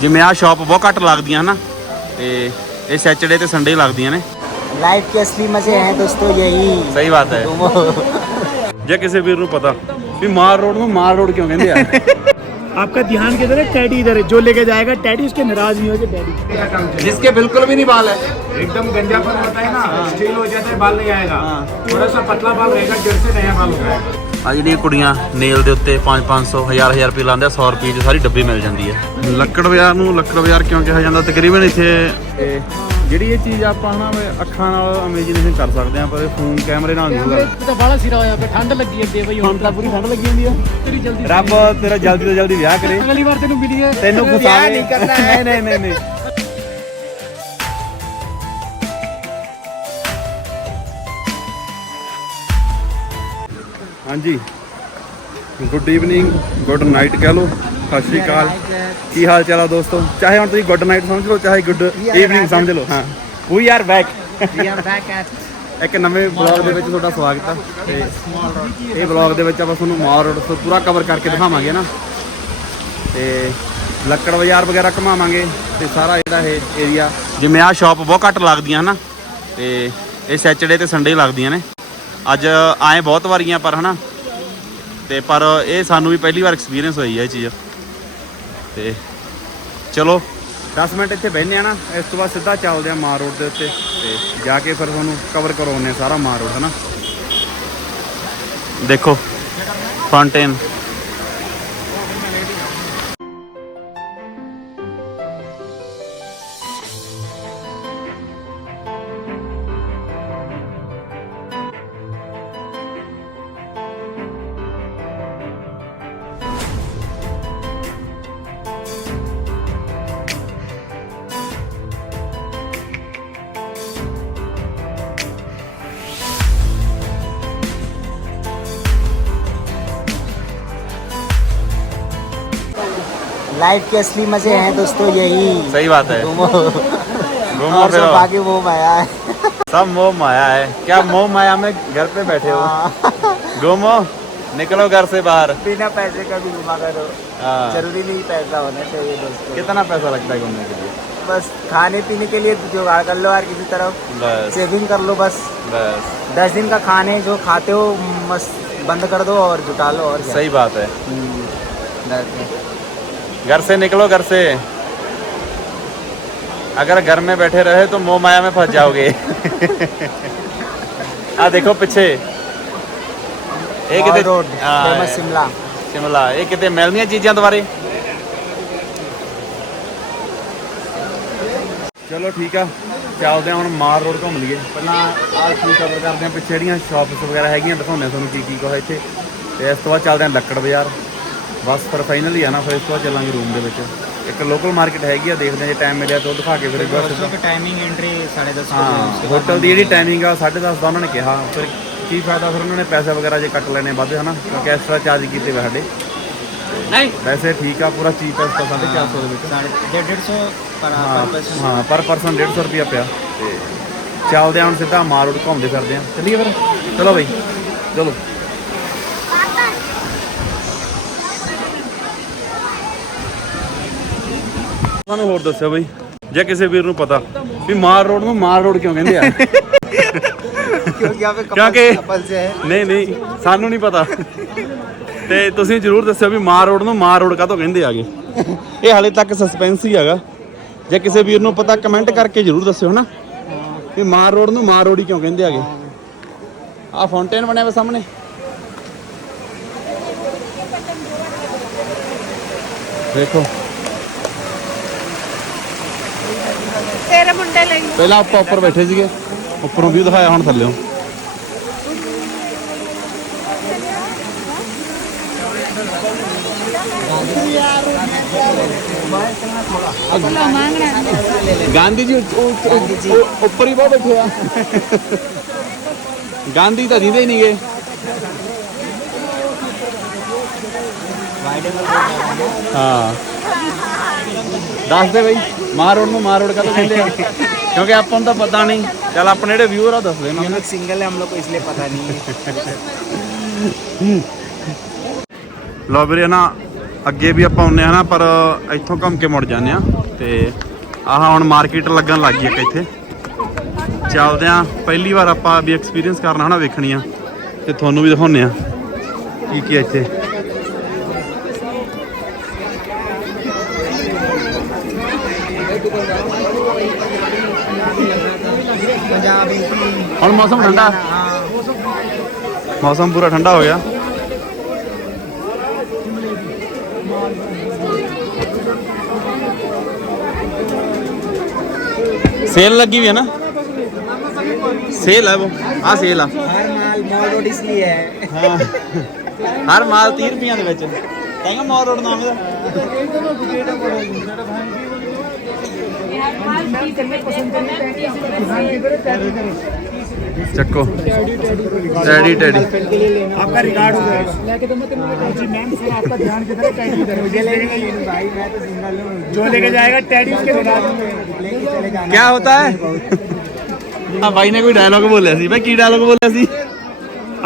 ਜਿਵੇਂ ਆਹ ਸ਼ਾਪ ਬਹੁਤ ਘੱਟ ਲੱਗਦੀਆਂ ਹਨਾ ਤੇ ਇਹ ਸੈਚਰਡੇ ਤੇ ਸੰਡੇ ਲੱਗਦੀਆਂ ਨੇ लाइफ के असली मजे हैं दोस्तों यही ਸਹੀ ਬਾਤ ਹੈ ਜੇ ਕਿਸੇ ਵੀਰ ਨੂੰ ਪਤਾ ਵੀ ਮਾਰ ਰੋਡ ਨੂੰ ਮਾਰ ਰੋਡ ਕਿਉਂ ਕਹਿੰਦੇ ਆ आपका ध्यान किधर है टैडी इधर है जो लेके जाएगा टैडी उसके नाराज नहीं होगा टैडी जिसके बिल्कुल भी नहीं बाल है एकदम गंजापन होता है ना स्टील हो जाता है बाल नहीं आएगा थोड़ा सा पतला बाल रहेगा जड़ से नया बाल होगा ਆ ਜਿਹੜੀਆਂ ਕੁੜੀਆਂ ਨੇਲ ਦੇ ਉੱਤੇ 5-500 1000 ਰੁਪਏ ਲਾਉਂਦੇ ਆ 100 ਰੁਪਏ ਦੀ ਸਾਰੀ ਡੱਬੀ ਮਿਲ ਜਾਂਦੀ ਹੈ ਲੱਕੜ ਬਾਜ਼ਾਰ ਨੂੰ ਲੱਕੜ ਬਾਜ਼ਾਰ ਕਿਉਂ ਕਿਹਾ ਜਾਂਦਾ? ਤਕਰੀਬਨ ਇੱਥੇ ਜਿਹੜੀ ਇਹ ਚੀਜ਼ ਆਪਾਂ ਹਨਾ ਅੱਖਾਂ ਨਾਲ ਇਮੇਜਿਨੇਸ਼ਨ ਕਰ ਸਕਦੇ ਆ ਪਰ ਫੋਨ ਕੈਮਰੇ ਨਾਲ ਨਹੀਂ ਹੁੰਦਾ। ਤਾਂ ਬਾਲਾ ਸਿਰਾ ਹੋਇਆ ਪਿਆ ਠੰਡ ਲੱਗੀ ਅੱਗੇ ਬਈ ਹੁਣ ਤਾਂ ਪੂਰੀ ਠੰਡ ਲੱਗੀ ਹੁੰਦੀ ਆ। ਤੇਰੀ ਜਲਦੀ ਰੱਬ ਤੇਰਾ ਜਲਦੀ ਤੋਂ ਜਲਦੀ ਵਿਆਹ ਕਰੇ। ਅਗਲੀ ਵਾਰ ਤੈਨੂੰ ਮਿਲੀਏ ਤੈਨੂੰ ਫਸਾਵੇ ਨਹੀਂ ਕਰਨਾ। ਹੈ ਨਹੀਂ ਨਹੀਂ ਨਹੀਂ। ਹਾਂਜੀ। ਗੁੱਡ ਈਵਨਿੰਗ ਗੁੱਡ ਨਾਈਟ ਕਹਿ ਲਓ। ਸਤਿ ਸ਼੍ਰੀ ਅਕਾਲ। ਕੀ ਹਾਲ ਚਾਲ ਆ ਦੋਸਤੋ? ਚਾਹੇ ਹੁਣ ਤੁਸੀਂ ਗੁੱਡ ਨਾਈਟ ਸਮਝ ਲਓ ਚਾਹੇ ਗੁੱਡ ਈਵਨਿੰਗ ਸਮਝ ਲਓ। ਹਾਂ। We are back We are back at ਇੱਕ ਨਵੇਂ ਬਲੌਗ ਦੇ ਵਿੱਚ ਤੁਹਾਡਾ ਸਵਾਗਤ ਆ। ਤੇ ਇਹ ਬਲੌਗ ਦੇ ਵਿੱਚ ਆਪਾਂ ਤੁਹਾਨੂੰ ਮਾਲ ਰੋਡ ਤੋਂ ਪੂਰਾ ਕਵਰ ਕਰਕੇ ਦਿਖਾਵਾਂਗੇ ਨਾ। ਤੇ ਲੱਕੜ ਬਾਜ਼ਾਰ ਵਗੈਰਾ ਘੁਮਾਵਾਂਗੇ ਤੇ ਸਾਰਾ ਜਿਹੜਾ ਇਹ ਏਰੀਆ ਜਿਵੇਂ ਆਹ ਸ਼ਾਪ ਬਹੁਤ ਘੱਟ ਲੱਗਦੀਆਂ ਹਨਾ। ਤੇ ਇਹ ਸੈਚਰਡੇ ਤੇ ਸੰਡੇ ਲੱਗਦੀਆਂ ਨੇ। ਅੱਜ ਆਏ ਬਹੁਤ ਵਾਰੀਆਂ ਪਰ ਹਨਾ। ਤੇ ਪਰ ਇਹ ਸਾਨੂੰ ਵੀ ਪਹਿਲੀ ਵਾਰ ਐਕਸਪੀਰੀਅੰਸ ਹੋਈ ਹੈ ਇਹ ਚੀਜ਼। ਤੇ ਚਲੋ। 10 ਮਿੰਟ ਇੱਥੇ ਬਹਿੰਦੇ ਆ ਨਾ ਇਸ ਤੋਂ ਬਾਅਦ ਸਿੱਧਾ ਚੱਲਦੇ ਆ ਮਾਰ ਰੋਡ ਦੇ ਉੱਤੇ। ਤੇ ਜਾ ਕੇ ਫਿਰ ਤੁਹਾਨੂੰ ਕਵਰ ਕਰਵਾਉਂਦੇ ਆ ਸਾਰਾ ਮਾਰ ਰੋਡ ਹਨਾ। ਦੇਖੋ ਫਾਉਂਟੇਨ लाइफ के असली मज़े हैं दोस्तों यही। सही बात है। घूमो। घूमो फिरो। बाकी वो माया है। सब मोह माया है। क्या मोह माया में घर पे बैठे हो? हाँ, घूमो निकलो घर से बाहर। बिना पैसे का भी घुमा करो हाँ। ज़रूरी नहीं पैसा होना चाहिए दोस्तों। कितना पैसा लगता है घूमने के लिए? बस खाने पीने के लिए जुगाड़ कर लो यार किसी तरफ़। बस। सेविंग कर लो बस। बस। दस दिन का खाने जो खाते हो मस्त बंद कर दो और जुटा लो और सही बात है। हम्म। घर से निकलो घर से अगर घर में बैठे रहे तो मोह माया में फंस जाओगे आ देखो पीछे ਇਹ Mall road, ਹਾਂ, famous शिमला ਸ਼ਿਮਲਾ ਇਹ ਕਿਤੇ ਮਿਲਦੀਆਂ ਚੀਜ਼ਾਂ ਦੁਬਾਰੇ ਚਲੋ ਠੀਕ ਆ ਚੱਲਦੇ ਆ ਹੁਣ ਮਾਰ ਰੋਡ ਘੁੰਮ ਲਈਏ ਪਹਿਲਾਂ ਆਹ ਕੀ ਕਵਰ ਕਰਦੇ ਆ ਪਿੱਛੇ ਜਿਹੜੀਆਂ ਸ਼ਾਪਸ ਵਗੈਰਾ ਹੈਗੀਆਂ ਦਿਖਾਉਂਦੇ ਆ ਤੁਹਾਨੂੰ ਕੀ ਕੀ ਕੁਛ ਇੱਥੇ ਤੇ ਇਸ ਤੋਂ ਬਾਅਦ ਚੱਲਦੇ ਆ ਲੱਕੜ ਬਾਜ਼ਾਰ ਬਸ ਫਿਰ ਫਾਈਨਲੀ ਆਣਾ ਫਿਰ ਇਸ ਤੋਂ ਬਾਅਦ ਚੱਲਾਂਗੇ ਰੂਮ ਦੇ ਵਿੱਚ। ਇੱਕ ਲੋਕਲ ਮਾਰਕੀਟ ਹੈਗੀ ਆ ਦੇਖਦੇ ਹਾਂ ਜੇ ਟਾਈਮ ਮਿਲਿਆ ਤਾਂ ਉਹ ਦਿਖਾ ਕੇ ਫਿਰ ਇੱਕ ਵਾਰ ਸਿੱਧਾ ਟਾਈਮਿੰਗ ਐਂਟਰੀ 10:30 ਹਾਂ ਹੋਟਲ ਦੀ ਜਿਹੜੀ ਟਾਈਮਿੰਗ ਆ 10:30 ਦਾ ਉਹਨਾਂ ਨੇ ਕਿਹਾ। ਫਿਰ ਕੀ ਫਾਇਦਾ ਫਿਰ ਉਹਨਾਂ ਨੇ ਪੈਸੇ ਵਗੈਰਾ ਜੇ ਕੱਟ ਲੈਣੇ ਵੱਧ ਹਨਾ? ਕਿਉਂਕਿ ਐਕਸਟਰਾ ਚਾਰਜ ਕੀਤੇ ਵੇ ਸਾਡੇ। ਨਹੀਂ। ਵੈਸੇ ਠੀਕ ਆ ਪੂਰਾ ਚੀਪ ਹੈ ਇਸ 450 ਦੇ ਵਿੱਚ। 150 ਪਰ ਪਰਸਨ ਹਾਂ ਪਰ ਪਰਸਨ 150 ਰੁਪਿਆ ਪਿਆ। ਤੇ ਚੱਲਦੇ ਆਂ ਸਿੱਧਾ ਮਾਲ ਰੋਡ ਘੁੰਮਦੇ ਫਿਰਦੇ ਆਂ। ਚੱਲੀਏ ਫਿਰ। ਚਲੋ ਬਈ। ਚਲੋ। ਸਾਨੂੰ ਹੋਰ ਦੱਸਿਓ ਬਈ ਜੇ ਕਿਸੇ ਵੀਰ ਨੂੰ ਪਤਾ ਵੀ ਮਾਰ ਰੋਡ ਨੂੰ ਮਾਰ ਰੋਡ ਕਿਉਂ ਕਹਿੰਦੇ ਆ? ਕਿਉਂਕਿ ਆਪੇ ਨਹੀਂ ਨਹੀਂ ਸਾਨੂੰ ਨਹੀਂ ਪਤਾ। ਤੇ ਤੁਸੀਂ ਜਰੂਰ ਦੱਸਿਓ ਵੀ ਮਾਰ ਰੋਡ ਨੂੰ ਮਾਰ ਰੋਡ ਕਾਹਤੋਂ ਕਹਿੰਦੇ ਆਗੇ? ਇਹ ਹਾਲੇ ਤੱਕ ਸਸਪੈਂਸ ਹੀ ਹੈਗਾ। ਜੇ ਕਿਸੇ ਵੀਰ ਨੂੰ ਪਤਾ ਕਮੈਂਟ ਕਰਕੇ ਜਰੂਰ ਦੱਸਿਓ ਹਨਾ? ਵੀ ਮਾਰ ਰੋਡ ਨੂੰ ਮਾਰ ਰੋਡ ਹੀ ਕਿਉਂ ਕਹਿੰਦੇ ਆਗੇ? ਆ ਫਾਉਂਟੇਨ ਬਣਿਆ ਵਾ ਸਾਹਮਣੇ। ਦੇਖੋ। ਤੇਰੇ ਮੁੰਡੇ ਲਈ। ਪਹਿਲਾਂ ਆਪਾਂ ਉੱਪਰ ਬੈਠੇ ਸੀਗੇ। ਉੱਪਰੋਂ ਵੀ ਦਿਖਾਇਆ ਹੁਣ ਥੱਲੇੋਂ। ਗਾਂਧੀ ਜੀ, ਉਹ- ਉਹ- ਉੱਪਰ ਹੀ ਬਹੁਤ ਬੈਠੇ ਆ। ਗਾਂਧੀ ਤਾਂ ਦਿੰਦੇ ਹੀ ਨਹੀਂਗੇ ਹਾਂ। ਦੱਸ ਦੇ ਬਈ ਮਾਰ ਰੋਡ ਨੂੰ ਮਾਰ ਰੋਡ ਕਾ ਕਹਿੰਦੇ ਆ ਕਿਉਂਕਿ ਆਪਾਂ ਨੂੰ ਤਾਂ ਪਤਾ ਨਹੀਂ ਚੱਲ ਆਪਣੇ ਜਿਹੜੇ ਵਿਊਅਰ ਆ ਦੱਸ ਦੇ हम लोग सिंगल है हम लोग को इसलिए पता नहीं है ਲੋ ਵੀਰੇ ਨਾ ਅੱਗੇ ਵੀ ਆਪਾਂ ਆਉਂਦੇ ਆ ਨਾ ਪਰ ਇੱਥੋਂ ਘੁੰਮ ਕੇ ਮੁੜ ਜਾਂਦੇ ਆ ਤੇ ਆਹ ਹੁਣ ਮਾਰਕੀਟ ਲੱਗਣ ਲੱਗ ਗਈ ਇੱਕ ਇੱਥੇ ਚੱਲਦੇ ਆ ਪਹਿਲੀ ਵਾਰ ਆਪਾਂ ਵੀ ਐਕਸਪੀਰੀਅੰਸ ਕਰਨਾ ਹਨਾ ਵੇਖਣੀ ਆ ਤੇ ਤੁਹਾਨੂੰ ਵੀ ਦਿਖਾਉਂਦੇ ਆ ਕੀ ਕੀ ਆ ਇੱਥੇ ਹੁਣ ਮੌਸਮ ਠੰਡਾ ਮੌਸਮ ਪੂਰਾ ਠੰਡਾ ਹੋ ਗਿਆ ਸੇਲ ਲੱਗੀ ਵੀ ਹੈ ਨਾ ਸੇਲ ਹੈ ਉਹ ਆ ਸੇਲ ਆ हर माल मॉल रोड इसलिए है ਹਾਂ ਹਰ ਮਾਲ 30 ਰੁਪਈਆਂ ਦੇ ਵਿੱਚ ਕਹਿੰਗਾ ਮੌਲ ਰੋਡ ਨਾਮ ਇਹਦਾ चक्को। टैडी टैडी आपका रिगार्ड हो जाएगा जी मैम सर आपका ध्यान किधर है? टैडी किधर मुझे लेके भाई मैं तो सिंगल हूँ। जो लेके जाएगा टैडी उसके रिगार्ड क्या होता है? हाँ भाई ने कोई डायलॉग बोला सी भाई की डायलॉग बोला सी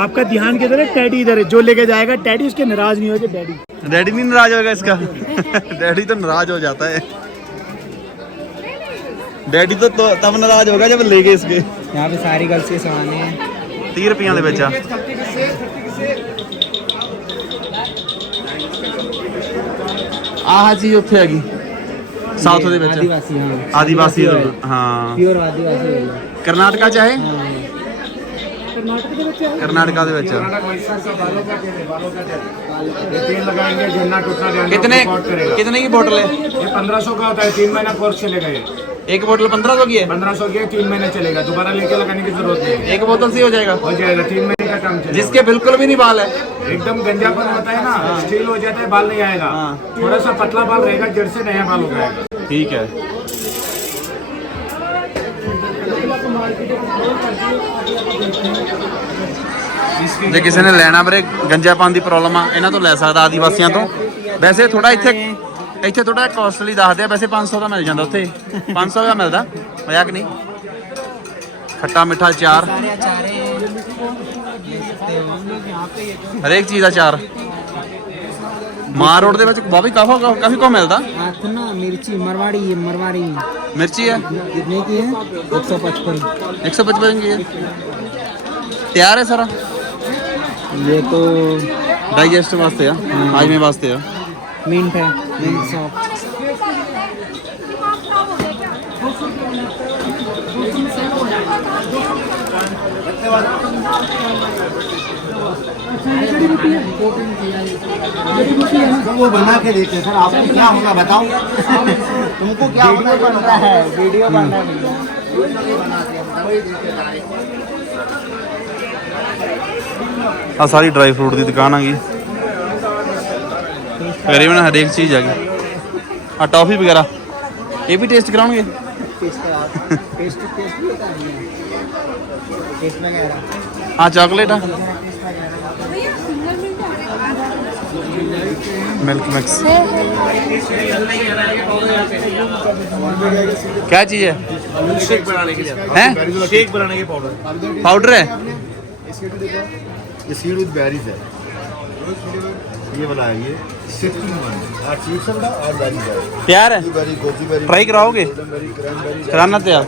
आपका ध्यान किधर है? टैडी इधर है। जो लेके जाएगा टैडी उसके नाराज़ नहीं होगा डैडी डैडी नहीं नाराज़ होगा इसका। डैडी तो नाराज़ हो जाता है। डैडी तो, तो तब नाराज होगा जब ले गए इसके यहाँ पे सारी गर्ल्स के सामान हैं 30 ਰੁਪਈਆਂ ਦੇ ਵਿੱਚ ਆ ਆਹ ਚੀਜ਼ ਉੱਥੇ ਹੈਗੀ ਸਾਊਥ ਦੇ ਵਿੱਚ आदिवासी हाँ ਆਦੀਵਾਸੀ ਹਾਂ प्योर आदिवासी है ये। ਕਰਨਾਟਕਾ ਚ ਹੈ हाँ ਕਰਨਾਟਕਾ ਦੇ ਵਿੱਚ ये तेल लगाएंगे झरना टूटना ध्यान कितने रिकॉर्ड करेगा कितने की बोतल है ये पंद्रह सौ का होता है तीन महीना कोर्स चलेगा ये एक बोतल पंद्रह सौ की है पंद्रह सौ की है, तीन महीने चलेगा दोबारा लेके लगाने की जरूरत नहीं है एक बोतल से ही हो जाएगा हो जाएगा तीन महीने का काम चलेगा जिसके बिल्कुल भी नहीं बाल है एकदम गंजापन होता है ना स्टील हो जाता है बाल नहीं आएगा थोड़ा सा पतला बाल रहेगा जड़ से नया बाल हो जाएगा ठीक है ਜੇ ਕਿਸੇ ਨੇ ਲੈਣਾ ਵੀਰੇ ਗੰਜਾਪਨ ਦੀ ਪ੍ਰੋਬਲਮ ਆ ਇਹਨਾਂ ਤੋਂ ਲੈ ਸਕਦਾ ਆਦੀਵਾਸੀਆਂ ਤੋਂ ਵੈਸੇ ਥੋੜਾ ਇੱਥੇ ਇੱਥੇ ਥੋੜਾ ਕਾਸਟਲੀ ਦੱਸਦੇ ਆ ਵੈਸੇ 500 ਦਾ ਮਿਲ ਜਾਂਦਾ ਉੱਥੇ। 500 ਦਾ ਮਿਲਦਾ ਮਜ਼ਾਕ ਨਹੀਂ। ਖੱਟਾ ਮਿੱਠਾ ਚਾਰ। ਹਰੇਕ ਚੀਜ਼ ਦਾ ਚਾਰ। ਮਾਰ ਰੋਡ ਦੇ ਵਿੱਚ ਬਾਬੀ ਕਾਫਾ ਕਾਫੀ ਕੋ ਮਿਲਦਾ। ਮਿਰਚੀ ਤਿਆਰ ਹੈ ਸਾਰਾ? ਇਹ ਤਾਂ ਡਾਈਜੈਸਟ ਵਾਸਤੇ ਆ ਹਾਜਮੇ ਵਾਸਤੇ ਆ। मिंट है मिंट सॉप वो बना के देते सर आपको क्या होगा बताओ। तुमको क्या वीडियो बन रहा है वीडियो बन रहा है सारी ड्राई फ्रूट की दुकान आ गई तकरीबन हर एक चीज़ आ गई और टॉफ़ी वगैरह ये भी टेस्ट कराओगे हाँ चॉकलेट है मिल्क मिक्स क्या चीज़ है शेक बनाने के लिए हैं शेक बनाने के पाउडर पाउडर है ये सीड विद बेरीज है, ये। बनाएँगे प्यार है? ट्राई कराओगे? कराना तैयार।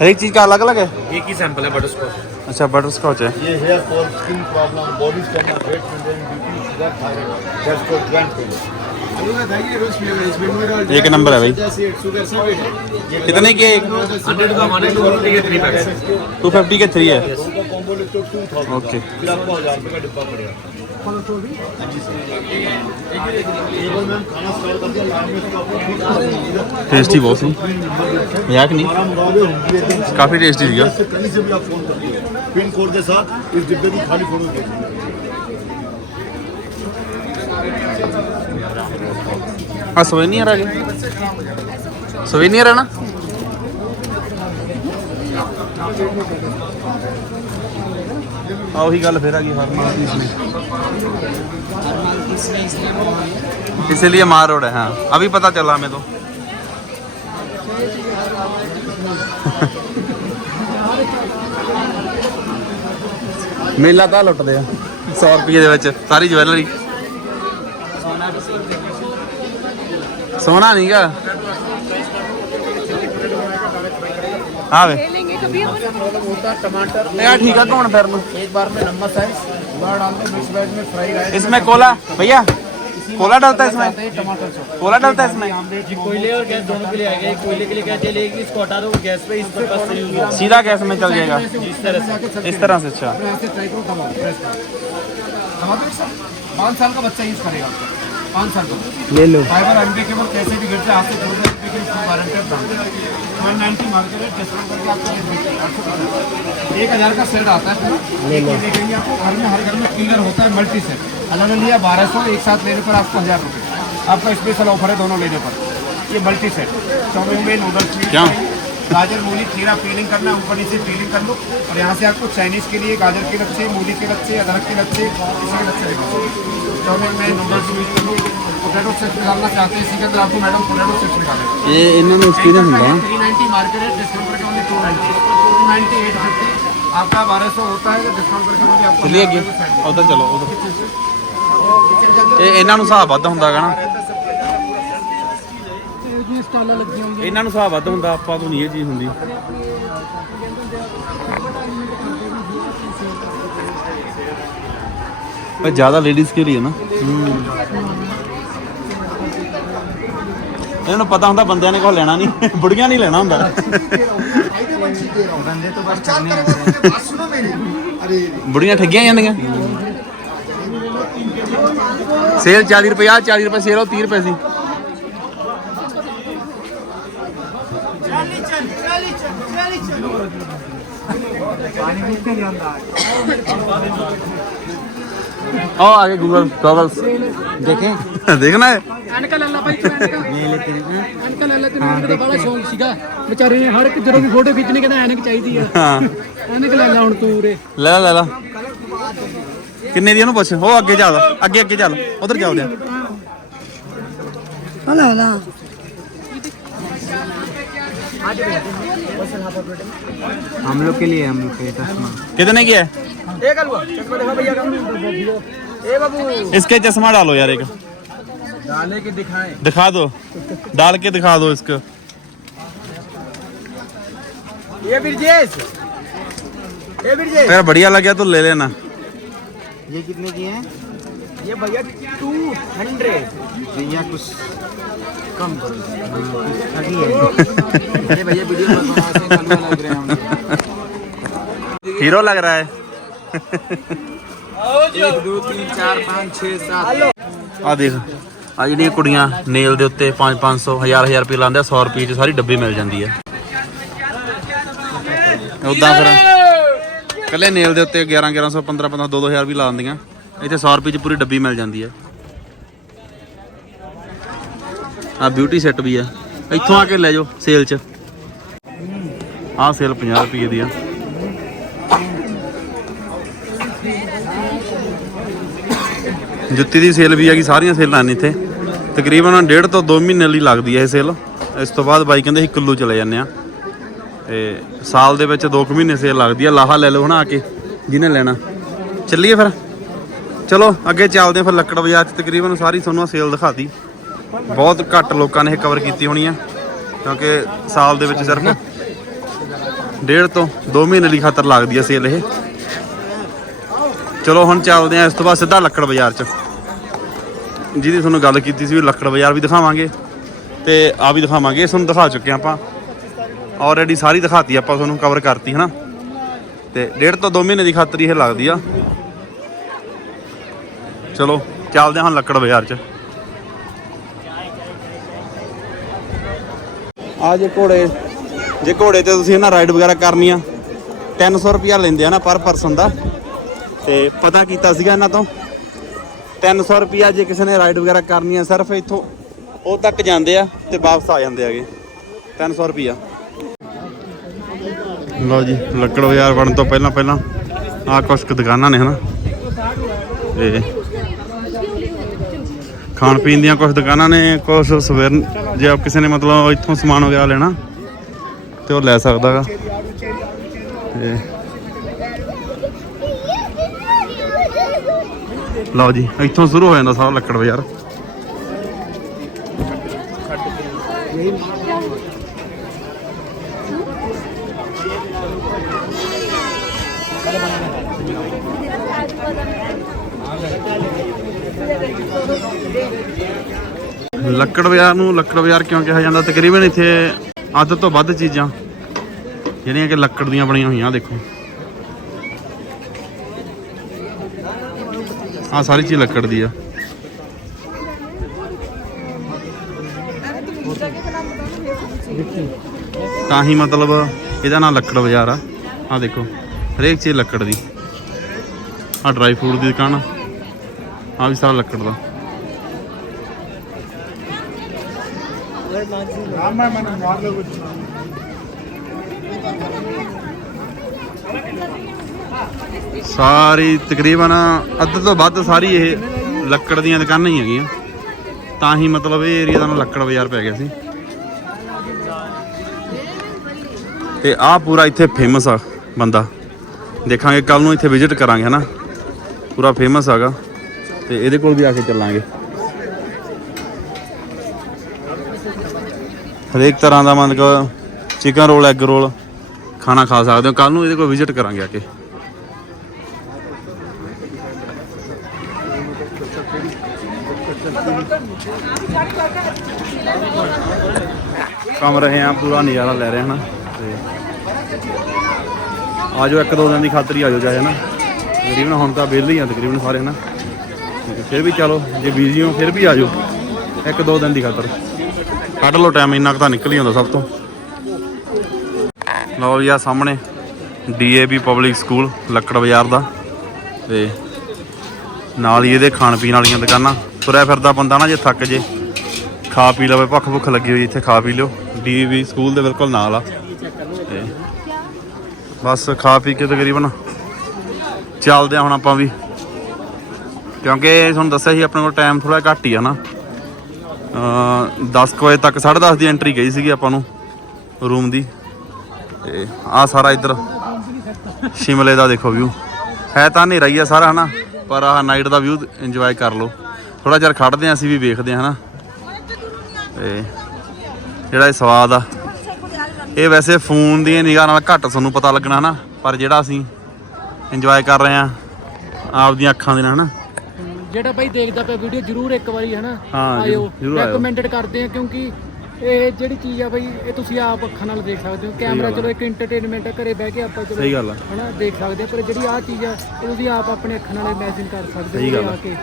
हर एक चीज़ का अलग अलग है? एक ही सैंपल है बटर स्कॉच अच्छा बटर स्कॉच है। ये hair fall skin problem body standard weight maintain beauty sugar thyroid just for grand pain एक नंबर है भाई। कितने के? 100 का माने टू फिफ्टी के 3 पैक 250 के 3 है। का कॉम्बो ले तो टू थाउजेंड ओके फिर आपको हजार रुपये का डिब्बा पड़ेगा हाँ जी सर एक बार मैम खाना स्टार्ट कर दिया लाइन में इसका आपको ठीक है टेस्टी बहुत सी मजाक नहीं हमारा मुकाबले होंगी एकदम काफी टेस्टी सीगा से कहीं से भी आप फोन करते हो पिन कोड के साथ इस डिब्बे की खाली फोटो भेजिए हाँ सोवेनियर आ गए सोवेनियर है ना ਆ ਉਹੀ ਗੱਲ ਫਿਰ ਆ ਗਈ ਫਾਰਮਾ ਦੀ इसमें इसीलिए मार रोड है हाँ अभी पता चला हमें तो ਮੇਲਾ ਤਾਂ ਲੁੱਟਦੇ ਆ 100 ਰੁਪਏ ਦੇ ਵਿੱਚ ਸਾਰੀ ਜਵੈਲਰੀ सोना नहीं क्या टमाटर यार ठीक है कौन फिर एक बार में लंबा साइज़ बार डाल दो मिक्स वेज में फ्राई राइस इसमें कोला भैया कोला डालता है इसमें टमाटर कोला डालता है इसमें कोयले और गैस दोनों के लिए आएगा एक कोयले के लिए गैस चलेगी इसको हटा दो गैस पे इस पर सीधा गैस में चल जाएगा इस तरह से इस तरह से अच्छा ऐसे ट्राई करो टमाटर फ्रेश टमाटर सर पाँच साल का बच्चा यूज़ करेगा पाँच साल का। ले लो। फाइबर अनब्रेकेबल कैसे भी गिर जाए आपसे दो हज़ार रुपये की इसको ब्रांड वन नाइन्टी मार्केट है डिस्काउंट करके आपको ये देते आठ सौ पचास। एक हज़ार का सेट आता है देखेंगे आपको घर में हर घर में क्लीनर होता है मल्टी सेट अलग लिया बारह सौ एक साथ लेने पर आपको हज़ार रुपये। आपका स्पेशल ऑफ़र है दोनों लेने पर। ये मल्टी सेट चाउमीन में नूडल्स क्या? गाजर मूली खीरा पीलिंग करना है, ऊपर नीचे पीलिंग कर लो और यहाँ से आपको चाइनीज के लिए गाजर के लच्छे मूली के लच्छे अदरक के लच्छे इसी के लच्छे देखो चाउमीन में नूडल्स यूज कर लो पोटैटो चिप्स निकालना चाहते हैं इसी के अंदर आपको मैडम पोटैटो चिप्स निकाले ये इन्होंने एक्सपीरियंस ਹੁੰਦਾ ਨਾ थ्री नाइन्टी मार्केट है डिस्काउंट करके only two ninety two ninety eight fifty आपका बारह सौ होता है डिस्काउंट करके ओनली आपको ਚੱਲੀਏ ਅੱਗੇ ਉਧਰ ਚਲੋ ਉਧਰ ਇਹ ਇਹਨਾਂ ਨੂੰ ਹਿਸਾਬ ਵੱਧ ਹੁੰਦਾ ਹੈਗਾ ਨਾ ਕਿੰਨੀਆਂ ਸਟਾਲਾਂ ਲੱਗੀਆਂ ਹੁੰਦੀਆਂ ਇਹਨਾਂ ਨੂੰ ਹਿਸਾਬ ਵੱਧ ਹੁੰਦਾ ਆਪਾਂ ਤੋਂ ਨਹੀਂ ਇਹ ਚੀਜ਼ ਹੁੰਦੀ। ਪਰ ਜ਼ਿਆਦਾ ਲੇਡੀਜ਼ ਕੇ ਲਈ ਹੈ ਨਾ। ਇਹਨਾਂ ਨੂੰ ਪਤਾ ਹੁੰਦਾ ਬੰਦਿਆਂ ਨੇ ਕੋਈ ਲੈਣਾ ਨਹੀਂ ਬੁੜੀਆਂ ਨਹੀਂ ਲੈਣਾ ਹੁੰਦਾ। ਬੁੜੀਆਂ ਠੱਗੀਆਂ ਜਾਂਦੀਆਂ। ਸੇਲ 40 ਰੁਪਏ ਆ 40 ਰੁਪਏ ਸੇਲ ਉਹ 30 ਰੁਪਏ ਸੀ। ओ आगे गूगल गॉगल्स देखें देखना है ਐਨਕਾ ਲੈ ਲਾ ਭਾਈ ਤੂੰ ਐਨਕਾ ਐਨਕਾ ਲੈ ਲੈ ਤੈਨੂੰ ਐਨਕ ਦਾ ਬੜਾ ਸ਼ੌਂਕ ਸੀਗਾ ਵਿਚਾਰੇ ਨੇ ਹਰ ਇੱਕ ਜਦੋਂ ਵੀ ਫੋਟੋ ਖਿੱਚਣੀ ਕਹਿੰਦਾ ਐਨਕ ਚਾਹੀਦੀ ਆ हाँ ਐਨਕ ਲੈ ਲਾ ਹੁਣ ਤੂੰ ਉਰੇ ਲੈ ਲਾ ਲੈ ਲਾ ਕਿੰਨੇ ਦੀ ਇਹਨੂੰ ਪੁੱਛ ਉਹ ਅੱਗੇ ਚੱਲ ਅੱਗੇ ਅੱਗੇ ਚੱਲ ਉਧਰ ਚੱਲਦੇ ਆ ਹਲਾ ਹਲਾ हम लोग के लिए हम लोग के चश्मा। कितने की है? एक अलवा। चश्मा देखा भैया का। ए बाबू। इसके चश्मा डालो यार एक। डाले के दिखाएँ। दिखा दो। डाल के दिखा दो इसको। ये ब्रिजेश। ये ब्रिजेश। अगर बढ़िया लगे तो ले लेना। ये कितने की है? ये भैया टू हंड्रेड। भैया कुछ कम करो ठगी है ये भैया वीडियो में बनाते हैं कलवा लग रहे हैं हम लोग। हीरो लग रहा है एक दो तीन चार पाँच छः सात ਆ ਦੇਖ ਆ ਜਿਹੜੀਆਂ ਕੁੜੀਆਂ ਨੇਲ ਦੇ ਉੱਤੇ 5 500 1000 1000 ਰੁਪਏ ਲਾਉਂਦੇ ਆ 100 ਰੁਪਏ ਚ ਸਾਰੀ ਡੱਬੀ ਮਿਲ ਜਾਂਦੀ ਹੈ ਉਦਾਂ ਫਿਰ ਕੱਲੇ ਨੇਲ ਦੇ ਉੱਤੇ 11 1100 15 15 2 2000 ਵੀ ਲਾ ਦਿੰਦੀਆਂ ਇੱਥੇ 100 ਰੁਪਏ ਚ ਪੂਰੀ ਡੱਬੀ ਮਿਲ ਜਾਂਦੀ ਹੈ ਆ ਬਿਊਟੀ ਸੈੱਟ ਵੀ ਆ। ਇੱਥੋਂ ਆ ਕੇ ਲੈ ਜਾਓ ਸੇਲ ਚ। ਆਹ ਸੇਲ 50 ਰੁਪਏ ਦੀ ਆ। ਜੁੱਤੀ ਦੀ ਸੇਲ ਵੀ ਹੈਗੀ ਸਾਰੀਆਂ ਸੇਲਾਂ ਨੇ ਇੱਥੇ। ਤਕਰੀਬਨ ਡੇਢ ਤੋਂ 2 ਮਹੀਨੇ ਲਈ ਲੱਗਦੀ ਹੈ ਇਹ ਸੇਲ ਇਸ ਤੋਂ ਬਾਅਦ ਬਾਈ ਕਹਿੰਦੇ ਅਸੀਂ ਕੁੱਲੂ ਚਲੇ ਜਾਂਦੇ ਆ। ਤੇ ਸਾਲ ਦੇ ਵਿੱਚ 2 ਮਹੀਨੇ ਸੇਲ ਲੱਗਦੀ ਆ। ਲਾਹਾ ਲੈ ਲਓ ਹਨਾ ਆ ਕੇ, ਜਿਹਨੇ ਲੈਣਾ। ਚੱਲੀਏ ਫਿਰ। ਚਲੋ, ਅੱਗੇ ਚੱਲਦੇ ਆ ਫਿਰ ਲੱਕੜ ਬਾਜ਼ਾਰ 'ਚ। ਤਕਰੀਬਨ ਸਾਰੀ ਤੁਹਾਨੂੰ ਸੇਲ ਦਿਖਾਤੀ। ਬਹੁਤ ਘੱਟ ਲੋਕਾਂ ਨੇ ਇਹ ਕਵਰ ਕੀਤੀ ਹੋਣੀ ਆ, ਕਿਉਂਕਿ ਸਾਲ ਦੇ ਵਿੱਚ ਸਿਰਫ ਡੇਢ ਤੋਂ 2 ਮਹੀਨੇ ਲਈ ਖਾਤਰ ਲੱਗਦੀ ਆ ਸੇਲ ਇਹ। ਚਲੋ ਹੁਣ ਚੱਲਦੇ ਆ, ਇਸ ਤੋਂ ਬਾਅਦ ਸਿੱਧਾ ਲੱਕੜ ਬਾਜ਼ਾਰ 'ਚ। ਜਿਹਦੀ ਤੁਹਾਨੂੰ ਗੱਲ ਕੀਤੀ ਸੀ ਵੀ ਲੱਕੜ ਬਾਜ਼ਾਰ ਵੀ ਦਿਖਾਵਾਂਗੇ। ਤੇ ਆ ਵੀ ਦਿਖਾਵਾਂਗੇ, ਇਹ ਤੁਹਾਨੂੰ ਦਿਖਾ ਚੁੱਕੇ ਹਾਂ ਆਪਾਂ। ਆਲਰੇਡੀ ਸਾਰੀ ਦਿਖਾਤੀ ਆਪਾਂ, ਤੁਹਾਨੂੰ ਕਵਰ ਕਰਤੀ, ਹਨਾ? ਤੇ ਡੇਢ ਤੋਂ 2 ਮਹੀਨੇ ਦੀ ਖਾਤਰ ਇਹ ਲੱਗਦੀ ਆ। ਚਲੋ, ਚੱਲਦੇ ਹਾਂ ਹੁਣ ਲੱਕੜ ਬਾਜ਼ਾਰ 'ਚ। ਆ ਜੇ ਘੋੜੇ ਜੇ ਘੋੜੇ ਤੇ ਤੁਸੀਂ ਨਾ ਰਾਈਡ ਵਗੈਰਾ ਕਰਨੀ ਆ 300 ਰੁਪਿਆ ਲੈਂਦੇ ਆ ਨਾ ਪਰ ਪਰਸਨ ਦਾ। ਤੇ ਪਤਾ ਕੀਤਾ ਸੀਗਾ ਇਹਨਾਂ ਤੋਂ 300 ਰੁਪਿਆ ਜੇ ਕਿਸੇ ਨੇ ਰਾਈਡ ਵਗੈਰਾ ਕਰਨੀ ਆ ਸਿਰਫ ਇੱਥੋਂ ਉਹ ਤੱਕ ਜਾਂਦੇ ਆ ਤੇ ਵਾਪਸ ਆ ਜਾਂਦੇ ਆਗੇ 300 ਰੁਪਿਆ ਲਓ ਜੀ, ਲੱਕੜ ਬਾਜ਼ਾਰ ਬਣਨ ਤੋਂ ਪਹਿਲਾਂ ਪਹਿਲਾਂ ਆ ਕੁਛ ਕੁ ਦੁਕਾਨਾਂ ਨੇ ਹਨਾ। ਤੇ ਖਾਣ ਪੀਣ ਦੀਆਂ ਕੁਝ ਦੁਕਾਨਾਂ ਨੇ ਕੁਝ ਸਵੇਰ ਜੇ ਆਪ ਕਿਸੇ ਨੇ ਮਤਲਬ ਇੱਥੋਂ ਸਮਾਨ ਵਗੈਰਾ ਲੈਣਾ, ਤੇ ਉਹ ਲੈ ਸਕਦਾ ਹੈ ਤੇ ਲਓ ਜੀ, ਇੱਥੋਂ ਸ਼ੁਰੂ ਹੋ ਜਾਂਦਾ ਸਾਰਾ ਲੱਕੜ ਬਾਜ਼ਾਰ। ਲੱਕੜ ਬਾਜ਼ਾਰ ਨੂੰ ਲੱਕੜ ਬਾਜ਼ਾਰ ਕਿਉਂ ਕਿਹਾ ਜਾਂਦਾ? ਤਕਰੀਬਨ ਇੱਥੇ ਅੱਧ ਤੋਂ ਵੱਧ ਚੀਜ਼ਾਂ ਜਿਹੜੀਆਂ ਕਿ ਲੱਕੜ ਦੀਆਂ ਬਣੀਆਂ ਹੋਈਆਂ, ਆਹ ਦੇਖੋ। ਆ ਸਾਰੀ ਚੀਜ਼ ਲੱਕੜ ਦੀ ਆ। ਤਾਂ ਹੀ ਮਤਲਬ ਇਹਦਾ ਨਾਮ ਲੱਕੜ ਬਾਜ਼ਾਰ ਆ। ਆ ਦੇਖੋ, ਹਰੇਕ ਚੀਜ਼ ਲੱਕੜ ਦੀ। ਆ ਡਰਾਈ ਫਰੂਟ ਦੀ ਦੁਕਾਨ ਆ। ਆਹ ਵੀ ਸਾਰਾ ਲੱਕੜ ਦਾ। ਸਾਰੀ ਤਕਰੀਬਨ ਅੱਧ ਤੋਂ ਵੱਧ ਸਾਰੀ ਇਹ ਲੱਕੜ ਦੀਆਂ ਦੁਕਾਨਾਂ ਹੀ ਹੈਗੀਆਂ। ਤਾਂ ਹੀ ਮਤਲਬ ਇਹ ਏਰੀਆ ਦਾ ਨਾਮ ਲੱਕੜ ਬਾਜ਼ਾਰ ਪੈ ਗਿਆ ਸੀ। ਤੇ ਆਹ ਪੂਰਾ ਇੱਥੇ ਫੇਮਸ ਆ ਬੰਦਾ। ਦੇਖਾਂਗੇ ਕੱਲ ਨੂੰ ਇੱਥੇ ਵਿਜ਼ਿਟ ਕਰਾਂਗੇ ਹਨਾ? ਪੂਰਾ ਫੇਮਸ ਹੈਗਾ। ਤੇ ਇਹਦੇ ਕੋਲ ਵੀ ਆ ਕੇ ਚੱਲਾਂਗੇ। ਹਰੇਕ ਤਰ੍ਹਾਂ ਦਾ ਮਤਲਬ ਚਿਕਨ ਰੋਲ ਐਗ ਰੋਲ ਖਾਣਾ ਖਾ ਸਕਦੇ ਹੋ। ਕੱਲ ਨੂੰ ਇਹਦੇ ਕੋਲ ਵਿਜ਼ਿਟ ਕਰਾਂਗੇ ਆ ਕੇ। ਕੰਮ ਰਹੇ ਆ ਪੂਰਾ ਨਜ਼ਾਰਾ ਲੈ ਰਹੇ ਹਾਂ ਨਾ। ਤੇ ਆਜੋ ਇੱਕ ਦੋ ਦਿਨ ਦੀ ਖਾਤਰੀ ਹੀ ਆਜੋ ਜਾਏ ਨਾ। ਤਕਰੀਬਨ ਹੁਣ ਤਾਂ ਵਿਹਲੇ ਹੀ ਆ ਤਕਰੀਬਨ ਸਾਰੇ ਨਾ ਫਿਰ ਵੀ ਚਲੋ, ਜੇ ਬਿਜ਼ੀ ਹੋ, ਫਿਰ ਵੀ ਆ ਜਾਓ। ਇੱਕ ਦੋ ਦਿਨ ਦੀ ਖਾਤਰ। ਕੱਢ ਲਓ ਟਾਈਮ ਇੰਨਾ ਕੁ ਤਾਂ ਨਿਕਲ ਹੀ ਆਉਂਦਾ ਸਭ ਤੋਂ। ਲਓ ਜੀ, ਆ ਸਾਹਮਣੇ ਡੀਏਬੀ ਪਬਲਿਕ ਸਕੂਲ ਲੱਕੜ ਬਾਜ਼ਾਰ ਦਾ। ਤੇ ਨਾਲ ਹੀ ਇਹਦੇ ਖਾਣ ਪੀਣ ਵਾਲੀਆਂ ਦੁਕਾਨਾਂ। ਤੁਰਿਆ ਫਿਰਦਾ ਬੰਦਾ ਨਾ ਜੇ ਥੱਕ ਜੇ। ਖਾ ਪੀ ਲਵੇ, ਭੁੱਖ ਭੁੱਖ ਲੱਗੀ ਹੋਈ ਇੱਥੇ, ਖਾ ਪੀ ਲਿਓ। ਡੀਏਬੀ ਸਕੂਲ ਦੇ ਬਿਲਕੁਲ ਨਾਲ ਆ। ਤੇ ਬਸ ਖਾ ਪੀ ਕੇ ਤਕਰੀਬਨ ਚੱਲਦੇ ਆ ਹੁਣ ਆਪਾਂ ਵੀ। ਕਿਉਂਕਿ ਤੁਹਾਨੂੰ ਦੱਸਿਆ ਸੀ ਆਪਣੇ ਕੋਲ ਟਾਈਮ ਥੋੜਾ ਘੱਟ ਹੀ ਆ ਨਾ। ਅ 10 ਕੁ ਵਜੇ ਤੱਕ 10:30 ਦੀ ਐਂਟਰੀ ਗਈ ਸੀਗੀ ਆਪਾਂ ਨੂੰ ਰੂਮ ਦੀ। ਤੇ ਆ ਸਾਰਾ ਇੱਧਰ ਸ਼ਿਮਲੇ ਦਾ ਦੇਖੋ ਵਿਊ ਹੈ ਤਾਂ ਹਨੇਰਾ ਹੀ ਆ ਸਾਰਾ, ਹਨਾ? ਪਰ ਆਹ ਨਾਈਟ ਦਾ ਵਿਊ ਇੰਜੋਏ ਕਰ ਲਓ। ਥੋੜਾ ਚਿਰ ਖੜਦੇ ਆ ਅਸੀਂ ਵੀ ਵੇਖਦੇ ਆ ਹਨਾ? ਤੇ ਜਿਹੜਾ ਇਹ ਸਵਾਦ ਆ। ਇਹ ਵੈਸੇ ਫੋਨ ਦੀ ਨਿਗਾਹ ਨਾਲ ਘੱਟ ਤੁਹਾਨੂੰ ਪਤਾ ਲੱਗਣਾ, ਹਨਾ? ਪਰ ਜਿਹੜਾ ਅਸੀਂ ਇੰਜੋਏ ਕਰ ਰਹੇ ਆ ਆਪਦੀਆਂ ਅੱਖਾਂ ਦੇ ਨਾਲ, ਹਨਾ? ਜਿਹੜਾ ਬਾਈ ਦੇਖਦਾ ਪਿਆ ਵੀਡੀਓ ਜਰੂਰ ਇੱਕ ਵਾਰੀ ਹਨਾ ਹਾਂ, ਆਇਓ। ਜ਼ਰੂਰ- ਜ਼ਰੂਰ ਆਇਓ। ਰეკਮੈਂਡਡ ਕਰਦੇ ਆ ਕਿਉਂਕਿ ਇਹ ਜਿਹੜੀ ਚੀਜ਼ ਆ ਬਾਈ ਇਹ ਤੁਸੀਂ ਆਪ ਅੱਖਾਂ ਨਾਲ ਦੇਖ ਸਕਦੇ ਹੋ। ਕੈਮਰਾ ਚਲੋ ਇੱਕ ਐਂਟਰਟੇਨਮੈਂਟ ਆ ਘਰੇ ਬਹਿ ਕੇ ਆਪਾਂ ਚਲੋ ਸਹੀ ਗੱਲ ਆ। ਹਨਾ ਦੇਖ ਸਕਦੇ ਆ ਪਰ ਜਿਹੜੀ ਆ ਚੀਜ਼ ਆ ਇਹ ਤੁਸੀਂ ਆਪ ਆਪਣੇ ਅੱਖਾਂ ਨਾਲ ਇਮੇਜਿਨ ਕਰ ਸਕਦੇ ਸਹੀ ਹੋ ਗੱਲ ਆ। ਆ ਕੇ।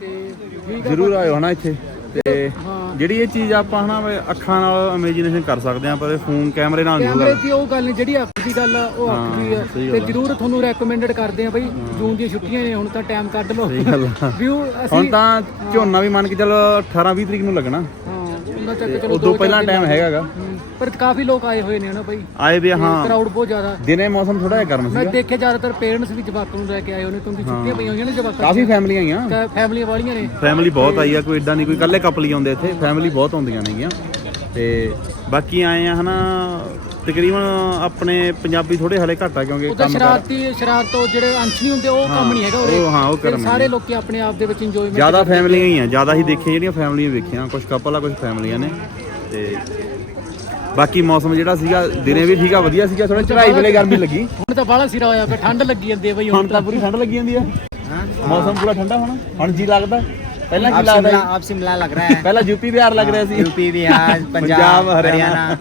ਤੇ ਠੀਕ ਆ ਜ਼ਰੂਰ ਆਇਓ ਹਨਾ ਇੱਥੇ। ਤੇ ਹਾਂ ਜਿਹੜੀ ਇਹ ਚੀਜ਼ ਆਪਾਂ ਹਨਾ ਵੀ ਅੱਖਾਂ ਨਾਲ ਇਮੇਜਿਨੇਸ਼ਨ ਕਰ ਸਕਦੇ ਆ ਪਰ ਇਹ ਫੋਨ ਕੈਮਰੇ ਨਾਲ ਨਹੀਂ ਕੈਮਰੇ ਹੋਊਗਾ ਦੀ ਉਹ ਗੱਲ ਨਹੀਂ ਜਿਹੜੀ ਅੱਖ ਦੀ ਗੱਲ ਆ ਉਹ ਅੱਖ ਦੀ ਆ। ਹਾਂ, ਸਹੀ ਤੇ ਗੱਲ ਆ। ਜਰੂਰ ਤੁਹਾਨੂੰ ਰეკਮੈਂਡਡ ਕਰਦੇ ਆ ਬਾਈ ਜੂਨ ਦੀਆਂ ਛੁੱਟੀਆਂ ਨੇ ਹੁਣ ਤਾਂ ਟਾਈਮ ਕੱਢ ਲਓ। ਸਹੀ ਗੱਲ ਆ। ਹੁਣ ਅਸੀਂ ਤਾਂ ਝੋਨਾ ਵੀ ਮੰਨ ਕੇ ਚੱਲ 18 20 ਤਰੀਕ ਨੂੰ ਲੱਗਣਾ। ਹਾਂ ਉਹਨਾਂ ਚੱਕ ਚਲੋ ਉਦੋਂ ਦੋ ਪਹਿਲਾਂ ਦਿਨ ਟਾਈਮ ਹੈਗਾਗਾ। ਪਰ ਕਾਫੀ ਲੋਕ ਆਏ ਹੋਏ ਨੇ ਹਨਾ ਬਾਈ। ਆਏ ਵੀ ਹਾਂ। ਕਰਾਊਡ ਬਹੁਤ ਜ਼ਿਆਦਾ। ਦਿਨੇ ਮੌਸਮ ਥੋੜਾ ਜਿਹਾ ਗਰਮ ਮੈਂ ਸੀਗਾ। ਦੇਖਿਆ ਜ਼ਿਆਦਾਤਰ ਪੇਰੈਂਟਸ ਵੀ ਜਵਾਕਾਂ ਨੂੰ ਲੈ ਕੇ ਆਏ ਹੋਣੇ ਕਿਉਂਕਿ ਛੁੱਟੀਆਂ ਪਈਆਂ ਹੋਈਆਂ ਨੇ ਜਵਾਕਾਂ ਕਾਫੀ ਫੈਮਲੀਆਂ ਆਈਆਂ। ਫੈਮਲੀਆਂ ਵਾਲੀਆਂ ਨੇ। ਫੈਮਿਲੀ ਬਹੁਤ ਆਈ ਆ ਕੋਈ ਇਦਾਂ ਨਹੀਂ ਕੋਈ ਇਕੱਲੇ ਕਪਲ ਹੀ ਆਉਂਦੇ ਇੱਥੇ। ਫੈਮਿਲੀ ਬਹੁਤ ਆਉਂਦੀਆਂ ਨੇਗੀਆਂ। ਤੇ ਬਾਕੀ ਆਏ ਆ ਹਨਾ ਤਕਰੀਬਨ ਆਪਣੇ ਪੰਜਾਬੀ ਥੋੜੇ ਹਲੇ ਘੱਟ ਆ ਕਿਉਂਕਿ ਉਹਦਾ ਕੰਮ ਕਰ ਸ਼ਰਾਰਤੀ ਸ਼ਰਾਰਤ ਜਿਹੜੇ ਅੰਸ਼ ਨਹੀਂ ਹੁੰਦੇ ਉਹ ਕੰਮ ਨਹੀਂ ਹੈਗਾ ਉਹ ਹਾਂ ਉਹ ਕਰਮ ਸਾਰੇ ਲੋਕੀ ਆਪਣੇ ਆਪ ਦੇ ਵਿੱਚ ਇੰਜੋਇਮੈਂਟ ਜ਼ਿਆਦਾ ਫੈਮਲੀਆਂ ਹੀ ਆ ਜ਼ਿਆਦਾ ਹੀ ਦੇਖੀਆਂ ਜਿਹੜੀਆਂ ਫੈਮਲੀਆਂ ਵੇਖੀਆਂ। ਕੁਝ ਕਪਲ ਆ ਕੁਝ ਫੈਮਲੀਆਂ ਨੇ। ਤੇ ਬਾਕੀ ਮੌਸਮ ਜਿਹੜਾ ਸੀਗਾ ਦਿਨੇ ਵੀ ਠੀਕ ਆ ਵਧੀਆ ਸੀਗਾ ਥੋੜਾ ਚੜਾਈ ਵੇਲੇ ਗਰਮੀ ਲੱਗੀ। ਹੁਣ ਤਾਂ ਬਾਹਲਾ ਸਿਰਾ ਹੋਇਆ ਪਿਆ ਠੰਡ ਲੱਗੀ ਜਾਂਦੀ ਹੈ ਬਈ ਹੁਣ ਤਾਂ ਪੂਰੀ ਠੰਡ ਲੱਗੀ ਜਾਂਦੀ ਹੈ। ਮੌਸਮ ਪੂਰਾ ਠੰਡਾ ਹੋਣਾ। ਹੁਣ ਜੀ ਲੱਗਦਾ। ਪਹਿਲਾਂ ਕੀ ਲੱਗਦਾ ਹੈ ਆਪ ਸਿਮਲਾ ਲੱਗ ਰਿਹਾ ਹੈ। ਪਹਿਲਾਂ ਯੂਪੀ ਬਿਹਾਰ ਲੱਗ ਰਿਹਾ ਸੀ। ਯੂਪੀ ਬਿਹਾਰ ਪੰਜਾਬ ਹਰਿਆਣਾ।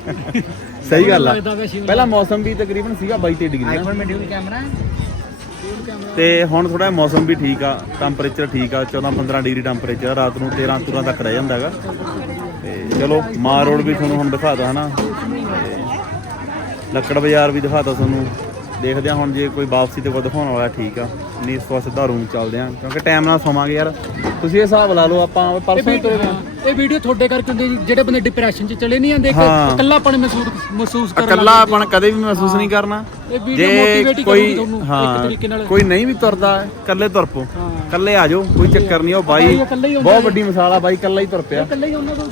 ਸਹੀ ਗੱਲ ਆ। ਪਹਿਲਾਂ ਮੌਸਮ ਵੀ ਤਕਰੀਬਨ ਸੀਗਾ 22 ਡਿਗਰੀ ਆਈਫੋਨ ਮੇ ਡਿਊਲ ਕੈਮਰਾ ਤੇ ਹੁਣ ਥੋੜਾ ਮੌਸਮ ਵੀ ਠੀਕ ਆ ਟੈਂਪਰੇਚਰ ਠੀਕ ਆ 14 15 ਡਿਗਰੀ ਟੈਂਪਰੇਚਰ ਰਾਤ ਨੂੰ 13 ਤੁਰਾਂ ਤੱਕ ਰਹਿ ਜਾਂਦਾ ਹੈਗਾ। ਚਲੋ ਮਾਰ ਰੋਡ ਵੀ ਤੁਹਾਨੂੰ ਹੁਣ ਦਿਖਾਦਾ ਹਨਾ? ਲੱਕੜ ਬਾਜ਼ਾਰ ਵੀ ਦਿਖਾਤਾ ਤੁਹਾਨੂੰ। ਦੇਖਦੇ ਆ ਹੁਣ ਜੇ ਕੋਈ ਵਾਪਸੀ ਤੇ ਕੋਈ ਦਿਖਾਉਣ ਵਾਲਾ ਠੀਕ ਆ। ਨਹੀਂ ਇਸ ਤੋਂ ਸਿੱਧਾ ਰੂਮ ਚੱਲਦੇ ਆ ਕਿਉਂਕਿ ਟਾਈਮ ਨਾਲ ਸੋਵਾਂਗੇ ਯਾਰ। ਤੁਸੀਂ ਇਹ ਹਿਸਾਬ ਲਾ ਲਓ ਆਪਾਂ ਪਰਸੋਂ ਹੀ ਤੁਰੇ ਵੀਡੀਓ ਇਹ ਵੀਡੀਓ ਤੁਹਾਡੇ ਕਰਕੇ ਹੁੰਦੀ ਜੀ, ਜਿਹੜੇ ਬੰਦੇ ਡਿਪਰੈਸ਼ਨ 'ਚ ਚਲੇ ਨਹੀਂ ਜਾਂਦੇ। ਇਕੱਲਾਪਣ ਮਹਿਸੂਸ ਮਹਿਸੂਸ ਕਰਨ ਇਕੱਲਾਪਣ ਕਦੇ ਵੀ ਮਹਿਸੂਸ ਨਹੀਂ ਕਰਨਾ। ਵੀਡੀਓ motivate ਹੀ। ਕੋਈ ਨਹੀਂ ਵੀ ਤੁਰਦਾ ਇਕੱਲੇ ਤੁਰ ਪੋ। ਇਕੱਲੇ ਆ ਜਾਓ ਕੋਈ ਚੱਕਰ ਨਹੀਂ ਉਹ ਬਾਈ ਬਹੁਤ ਵੱਡੀ ਮਿਸਾਲ ਆ ਬਾਈ ਇਕੱਲਾ ਹੀ ਤੁਰ ਪਿਆ। ਇਕੱਲੇ ਹੀ ਉਹਨਾਂ ਤੋਂ।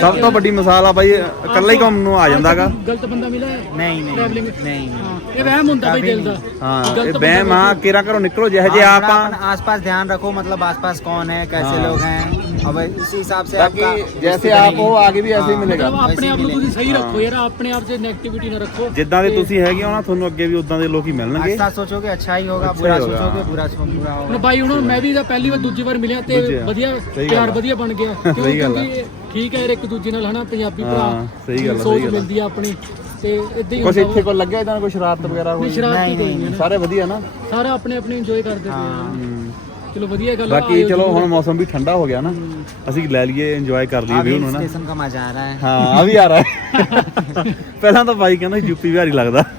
ਸਭ ਤੋਂ ਵੱਡੀ ਮਿਸਾਲ ਆ ਬਾਈ ਇਕੱਲਾ ਹੀ ਕੰਮ ਨੂੰ ਆ ਜਾਂਦਾਗਾ। ਗਲਤ ਬੰਦਾ ਮਿਲਿਆ ਨਹੀਂ ਨਹੀਂ ਨਹੀਂ। ਇਹ ਵਹਿਮ ਹੁੰਦਾ ਬਈ ਦਿਲ ਦਾ। ਹਾਂ ਇਹ ਵਹਿਮ ਆ ਕੇਰਾ ਘਰੋਂ ਨਿਕਲੋ ਜਿਹੇ ਜੇ ਆਪਾਂ ਆਸ-ਪਾਸ ਧਿਆਨ ਰੱਖੋ ਮਤਲਬ ਆਸ-ਪਾਸ ਕੌਣ ਹੈ ਕੈਸੇ ਲੋਕ ਹੈ? लोग हैं अब इसी हिसाब से ताकि आपका जैसे दोस्ती आप बनेगी। हो आगे भी ऐसे ही हाँ। मिलेगा ਮਤਲਬ ਆਪਣੇ ਆਪ ਨੂੰ ਤੁਸੀਂ ਸਹੀ ਹਾਂ। ਰੱਖੋ ਯਾਰ ਆਪਣੇ ਆਪ 'ਚ ਨੈਗੇਟਿਵਿਟੀ ਨਾ ਰੱਖੋ ਜਿੱਦਾਂ ਦੇ ਤੁਸੀਂ ਹੈਗੇ ਹੋ ਨਾ ਤੁਹਾਨੂੰ ਅੱਗੇ ਵੀ ਉਦਾਂ ਦੇ ਲੋਕ ਹੀ ਮਿਲਣਗੇ अच्छा सोचोगे अच्छा ही होगा अच्छा बुरा ही होगा, सोचोगे हाँ। बुरा सो बुरा ਹੁਣ होगा ਬਾਈ ਹੁਣ ਮੈਂ ਵੀ ਤਾਂ ਪਹਿਲੀ ਵਾਰ ਦੂਜੀ ਵਾਰ ਮਿਲਿਆ ਤੇ ਦੂਜੀ ਵਾਰ। ਵਧੀਆ ਸਹੀ ਪਿਆਰ ਗੱਲ ਆ। ਵਧੀਆ ਬਣ ਗਿਆ ਕਿਉਂ ਸਹੀ ਗੱਲ ਆ। ਕਿਉਂਕਿ ਠੀਕ ਹੈ ਯਾਰ ਇੱਕ ਦੂਜੇ ਨਾਲ ਹਨਾ ਪੰਜਾਬੀ ਹਾਂ, ਭਰਾ ਸਹੀ ਗੱਲ ਆ, ਸੋਚ ਸਹੀ ਗੱਲ ਆ। ਮਿਲਦੀ ਆ ਆਪਣੀ ਤੇ ਇਦਾਂ ਹੀ ਕੁਛ ਹੁੰਦਾ ਇੱਥੇ ਕੋਲ ਲੱਗਿਆ ਇਦਾਂ ਕੋਈ ਸ਼ਰਾਰਤ ਵਗੈਰਾ ਨਹੀਂ ਹੋਈ ਸ਼ਰਾਰਤੀ ਕੋਈ ਨਹੀਂ ਨਾ ਸਾਰੇ ਵਧੀਆ ਨਾ ਸਾਰਾ ਆਪਣੇ ਆਪਣੇ ਇੰਜੋਏ ਕਰਦੇ ਪਏ ਆ ਹੂੰ। ਚਲੋ ਵਧੀਆ ਗੱਲ ਆ ਬਾਕੀ ਆਇਓ ਚਲੋ ਜ਼ਰੂਰ। ਹੁਣ ਮੌਸਮ ਵੀ ਠੰਡਾ ਹੋ ਗਿਆ ਨਾ ਅਸੀਂ ਲੈ ਲਈਏ ਇੰਜੋਏ ਕਰ ਲਈਏ अब ਵਿਊ हिल ਨੂੰ ਨਾ स्टेशन का मजा आ रहा है ਹਾਂ ਆ ਵੀ ਆ ਰਿਹਾ ਹੈ। ਪਹਿਲਾਂ ਤਾਂ ਬਾਈ ਕਹਿੰਦਾ ਯੂਪੀ ਬਿਹਾਰੀ ਲੱਗਦਾ ਹਾਂ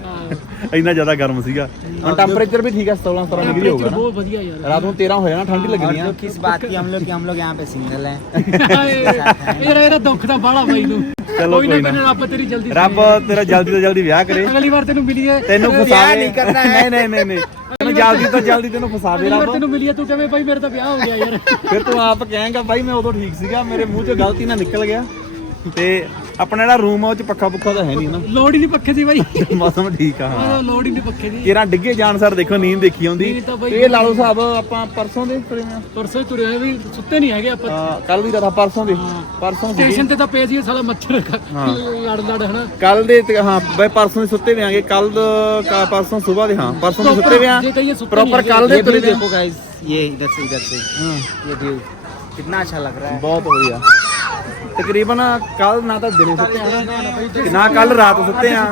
ਇੰਨਾ ਜ਼ਿਆਦਾ ਗਰਮ ਸੀਗਾ। ਹੁਣ ਟੈਂਪਰੇਚਰ ਵੀ ਠੀਕ ਹੈ 16 17 ਡਿਗਰੀ ਹੋਊਗਾ ਬਹੁਤ ਵਧੀਆ ਯਾਰ। ਰਾਤ ਨੂੰ 13 ਹੋਇਆ ਨਾ ਠੰਡ ਲੱਗਦੀ ਆ। ਕਿਸ ਬਾਤ ਦੀ ਹਮ ਲੋਗ ਕਿ ਹਮ ਲੋਗ ਯਹਾਂ ਪੇ ਸਿੰਗਲ ਹੈ। ਇਹਦਾ ਇਹਦਾ ਦੁੱਖ ਦਾ ਬਾਲਾ ਬਾਈ ਨੂੰ। ਰੱਬ ਤੇਰੀ ਜਲਦੀ ਰੱਬ ਤੇਰਾ ਵਿਆਹ ਕਰੇ। ਅਗਲੀ ਵਾਰ ਤੈਨੂੰ ਮਿਲੀਏ। ਤੈਨੂੰ ਫਸਾਵੇ ਨਹੀਂ ਕਰਨਾ ਨਹੀਂ ਨਹੀਂ ਨਹੀਂ ਨਹੀਂ। ਤੈਨੂੰ ਜਲਦੀ ਤੋਂ ਜਲਦੀ ਤੈਨੂੰ ਫਸਾ ਦੇ ਰੱਬ। ਤੈਨੂੰ ਮਿਲੀ ਤੂੰ ਕਿਵੇਂ ਭਾਈ ਮੇਰੇ ਤਾਂ ਵਿਆਹ ਹੋ ਗਿਆ ਯਾਰ। ਫਿਰ ਤੂੰ ਆਪ ਕਹੇਂਗਾ ਭਾਈ ਮੈਂ ਉਦੋਂ ਠੀਕ ਸੀਗਾ ਮੇਰੇ ਮੂੰਹ ਚ ਗਲਤੀ ਨਾ ਨਿਕਲ ਗਿਆ। ਤੇ ਆਪਣਾ ਜਿਹੜਾ ਰੂਮ ਆ ਉਹ ਚ ਪੱਖਾ ਪੁੱਖਾ ਤਾਂ ਹੈ ਨਹੀਂ ਨਾ ਲੋੜ ਹੀ ਨਹੀਂ ਪੱਖੇ ਦੀ ਬਾਈ ਮੌਸਮ ਠੀਕ ਆ ਹਾਂ ਆਹ, ਲੋੜ ਹੀ ਨਹੀਂ ਪੱਖੇ ਦੀ ਕਿਰਾਂ ਡਿੱਗੇ ਜਾਣ ਸਰ ਦੇਖੋ ਨੀਂਦ ਦੇਖੀ ਆਉਂਦੀ ਨੀਂਦ ਤਾਂ ਬਾਈ ਇਹ ਲਾ ਲਓ ਹਿਸਾਬ ਆਪਾਂ ਪਰਸੋਂ ਦੇ ਤੁਰੇ ਆ ਪਰਸੋਂ ਹੀ ਤੁਰੇ ਹੋਏ ਵੀ ਸੁੱਤੇ ਨਹੀਂ ਹੈਗੇ ਆਪਾਂ ਕੱਲ ਦੀ ਰਾਤ ਪਰਸੋਂ ਦੇ ਪਰਸੋਂ ਸਟੇਸ਼ਨ ਤੇ ਤਾਂ ਪਏ ਸੀ ਸਾਲਾ ਮੱਛਰ ਲੜ ਲੜ ਹਨਾ ਕੱਲ ਦੇ ਤੇ ਹਾਂ ਬਈ ਪਰਸੋਂ ਦੇ ਸੁੱਤੇ ਵਿਆਂਗੇ ਕੱਲ ਪਰਸੋਂ ਸਵੇਰ ਦੇ ਹਾਂ ਪਰਸੋਂ ਦੇ ਸੁੱਤੇ ਵਿਆਂ ਜੇ ਕਹੀਏ ਸੁੱਤੇ ਪ੍ਰੋਪਰ ਨਹੀਂ ਕੱਲ ਦੇ ये ਤੁਰੇ व्यू ਵਿਆਂ देखो गाइस ये इधर से इधर से ये व्यू कितना अच्छा लग रहा है ਬਹੁਤ ਵਧੀਆ ਤਕਰੀਬਨ ਕੱਲ ਨਾ ਤਾਂ ਦਿਨੇ ਸੁੱਤੇ ਆ ਨਾ ਕੱਲ ਰਾਤ ਸੁੱਤੇ ਆ।